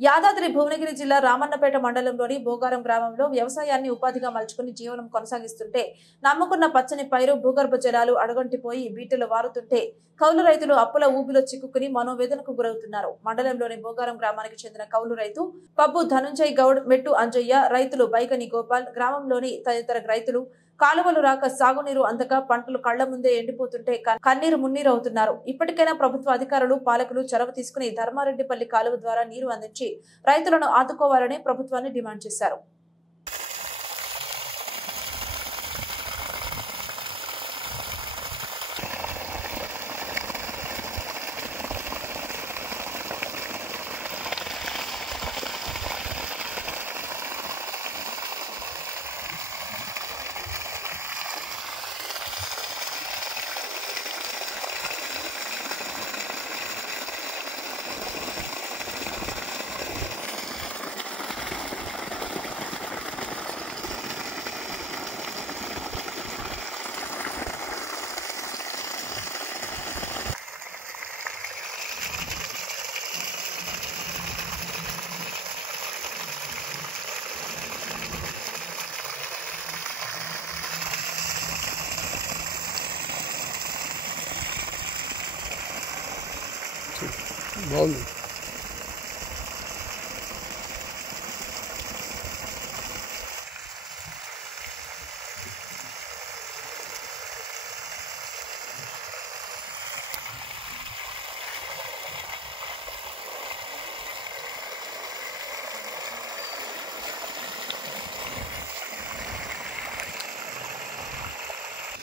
యాదాద్రి భువనగిరి జిల్లా రామన్నపేట మండలంలోని బోగారం గ్రామంలో వ్యవసాయాన్ని ఉపాధిగా మలుచుకుని జీవనం కొనసాగిస్తుంటే నమ్ముకున్న పచ్చని పైరు భూగర్భ జలాలు అడగంటిపోయి బీటలు వారుతుంటే కౌలు రైతులు అప్పుల ఊబిలో చిక్కుకుని మనోవేదనకు గురవుతున్నారు. మండలంలోని బోగారం గ్రామానికి చెందిన కౌలు రైతు పబ్బు ధనుంజయ్ గౌడ్, మెట్టు అంజయ్య, రైతులు బైకని గోపాల్, గ్రామంలోని తదితర రైతులు కాలువలు రాక సాగునీరు అందక పంటలు కళ్ల ముందే ఎండిపోతుంటే కన్నీరు మున్నీరు అవుతున్నారు. ఇప్పటికైనా ప్రభుత్వ అధికారులు పాలకులు చొరవ తీసుకుని ధర్మారెడ్డిపల్లి కాలువ ద్వారా నీరు అందించి రైతులను ఆదుకోవాలని ప్రభుత్వాన్ని డిమాండ్ చేశారు. బాగుంది.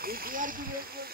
ఈ